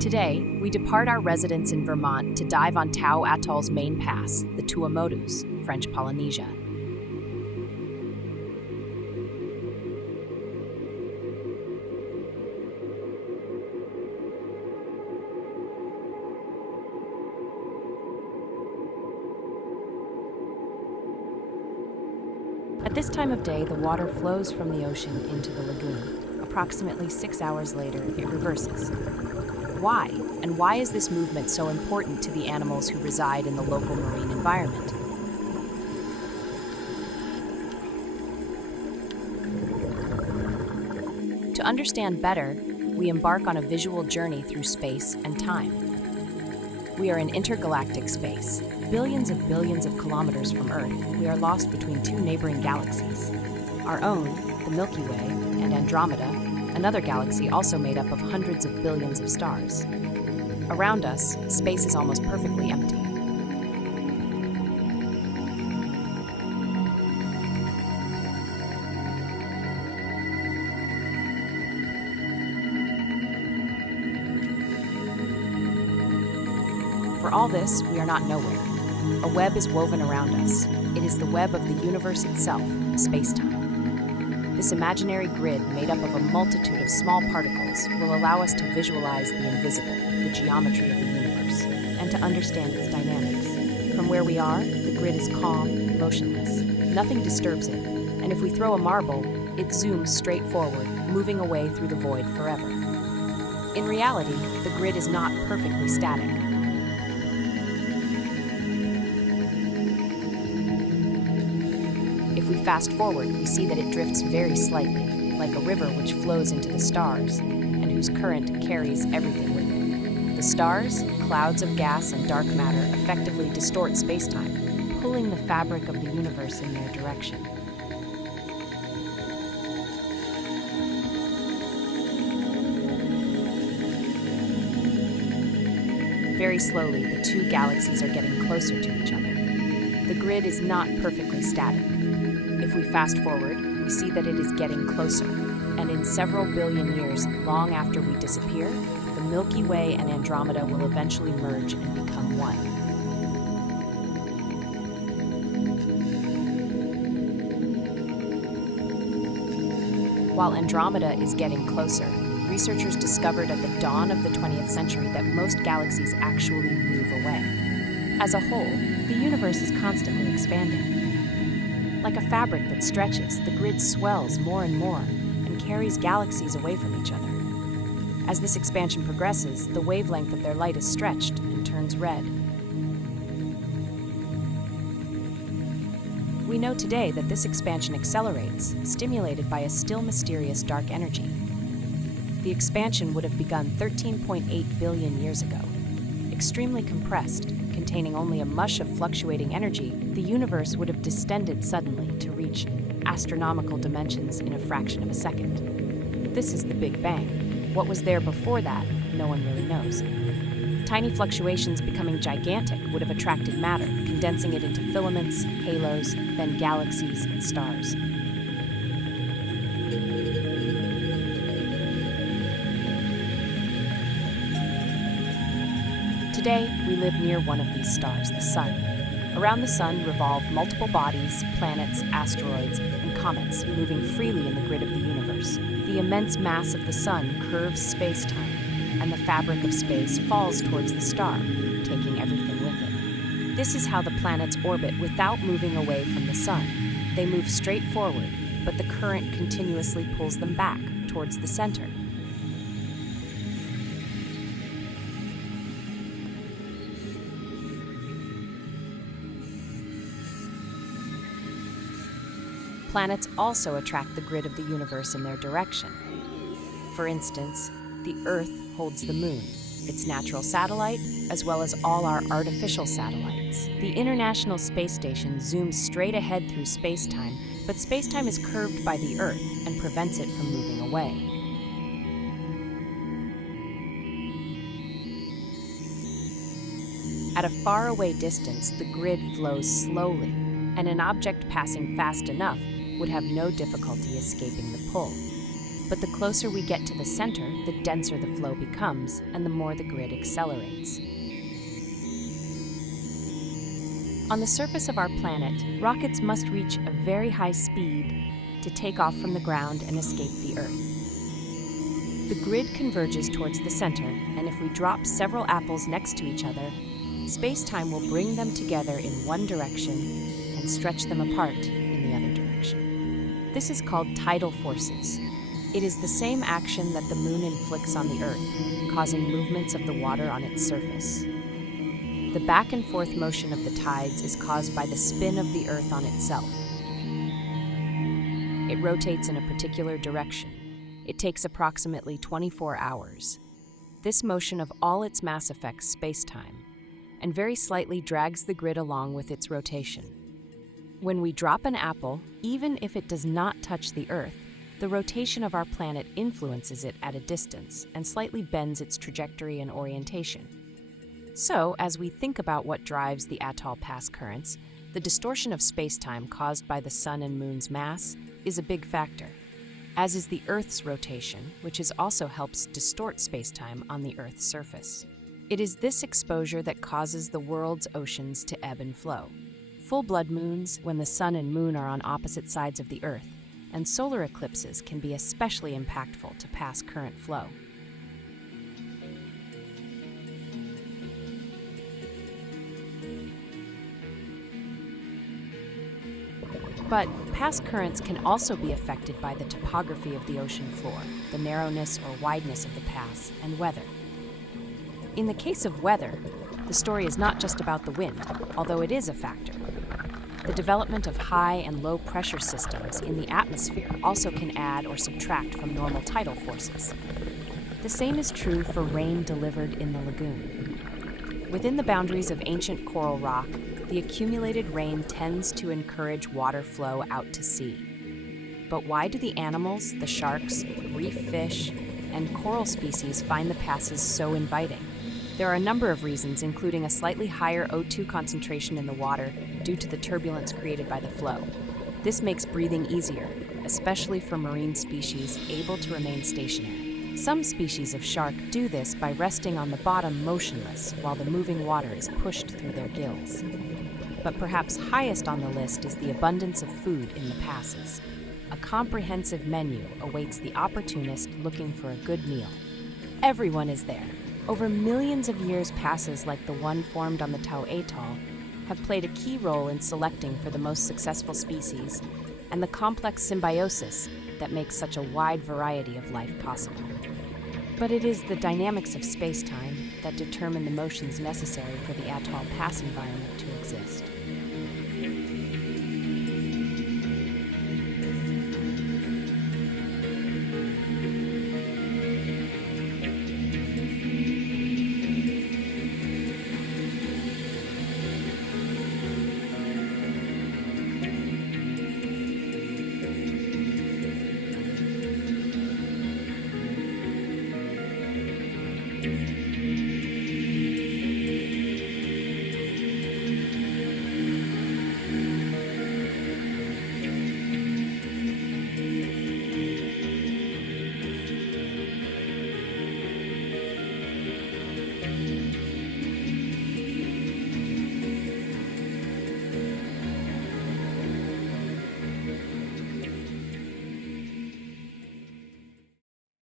Today, we depart our residence in Vermont to dive on Tau Atoll's main pass, the Tuamotus, French Polynesia. At this time of day, the water flows from the ocean into the lagoon. Approximately 6 hours later, it reverses. Why? And why is this movement so important to the animals who reside in the local marine environment? To understand better, we embark on a visual journey through space and time. We are in intergalactic space. Billions of kilometers from Earth, we are lost between two neighboring galaxies. Our own, the Milky Way, and Andromeda, another galaxy also made up of hundreds of billions of stars. Around us, space is almost perfectly empty. For all this, we are not nowhere. A web is woven around us. It is the web of the universe itself, space-time. This imaginary grid, made up of a multitude of small particles, will allow us to visualize the invisible, the geometry of the universe, and to understand its dynamics. From where we are, the grid is calm, motionless. Nothing disturbs it, and if we throw a marble, it zooms straight forward, moving away through the void forever. In reality, the grid is not perfectly static. If we fast forward, we see that it drifts very slightly, like a river which flows into the stars, and whose current carries everything with it. The stars, clouds of gas and dark matter, effectively distort space-time, pulling the fabric of the universe in their direction. Very slowly, the two galaxies are getting closer to each other. The grid is not perfectly static. If we fast forward, we see that it is getting closer, and in several billion years, long after we disappear, the Milky Way and Andromeda will eventually merge and become one. While Andromeda is getting closer, researchers discovered at the dawn of the 20th century that most galaxies actually move away. As a whole, the universe is constantly expanding. Like a fabric that stretches, the grid swells more and more and carries galaxies away from each other. As this expansion progresses, the wavelength of their light is stretched and turns red. We know today that this expansion accelerates, stimulated by a still mysterious dark energy. The expansion would have begun 13.8 billion years ago. Extremely compressed, containing only a mush of fluctuating energy, the universe would have distended suddenly to reach astronomical dimensions in a fraction of a second. This is the Big Bang. What was there before that, no one really knows. Tiny fluctuations becoming gigantic would have attracted matter, condensing it into filaments, halos, then galaxies and stars. Today, we live near one of these stars, the Sun. Around the Sun revolve multiple bodies, planets, asteroids, and comets, moving freely in the grid of the universe. The immense mass of the Sun curves space-time, and the fabric of space falls towards the star, taking everything with it. This is how the planets orbit without moving away from the Sun. They move straight forward, but the current continuously pulls them back towards the center. Planets also attract the grid of the universe in their direction. For instance, the Earth holds the Moon, its natural satellite, as well as all our artificial satellites. The International Space Station zooms straight ahead through space-time, but spacetime is curved by the Earth and prevents it from moving away. At a faraway distance, the grid flows slowly, and an object passing fast enough would have no difficulty escaping the pull. But the closer we get to the center, the denser the flow becomes, and the more the grid accelerates. On the surface of our planet, rockets must reach a very high speed to take off from the ground and escape the Earth. The grid converges towards the center, and if we drop several apples next to each other, space-time will bring them together in one direction and stretch them apart in the other direction. This is called tidal forces. It is the same action that the moon inflicts on the Earth, causing movements of the water on its surface. The back and forth motion of the tides is caused by the spin of the Earth on itself. It rotates in a particular direction. It takes approximately 24 hours. This motion of all its mass affects space-time, and very slightly drags the grid along with its rotation. When we drop an apple, even if it does not touch the Earth, the rotation of our planet influences it at a distance and slightly bends its trajectory and orientation. So, as we think about what drives the atoll pass currents, the distortion of spacetime caused by the Sun and Moon's mass is a big factor, as is the Earth's rotation, which also helps distort spacetime on the Earth's surface. It is this exposure that causes the world's oceans to ebb and flow. Full blood moons, when the Sun and Moon are on opposite sides of the Earth, and solar eclipses can be especially impactful to pass current flow. But pass currents can also be affected by the topography of the ocean floor, the narrowness or wideness of the pass, and weather. In the case of weather, the story is not just about the wind, although it is a factor. The development of high and low pressure systems in the atmosphere also can add or subtract from normal tidal forces. The same is true for rain delivered in the lagoon. Within the boundaries of ancient coral rock, the accumulated rain tends to encourage water flow out to sea. But why do the animals, the sharks, reef fish, and coral species find the passes so inviting? There are a number of reasons, including a slightly higher O2 concentration in the water due to the turbulence created by the flow. This makes breathing easier, especially for marine species able to remain stationary. Some species of shark do this by resting on the bottom motionless while the moving water is pushed through their gills. But perhaps highest on the list is the abundance of food in the passes. A comprehensive menu awaits the opportunist looking for a good meal. Everyone is there. Over millions of years, passes like the one formed on the atoll have played a key role in selecting for the most successful species and the complex symbiosis that makes such a wide variety of life possible. But it is the dynamics of space-time that determine the motions necessary for the atoll pass environment to exist.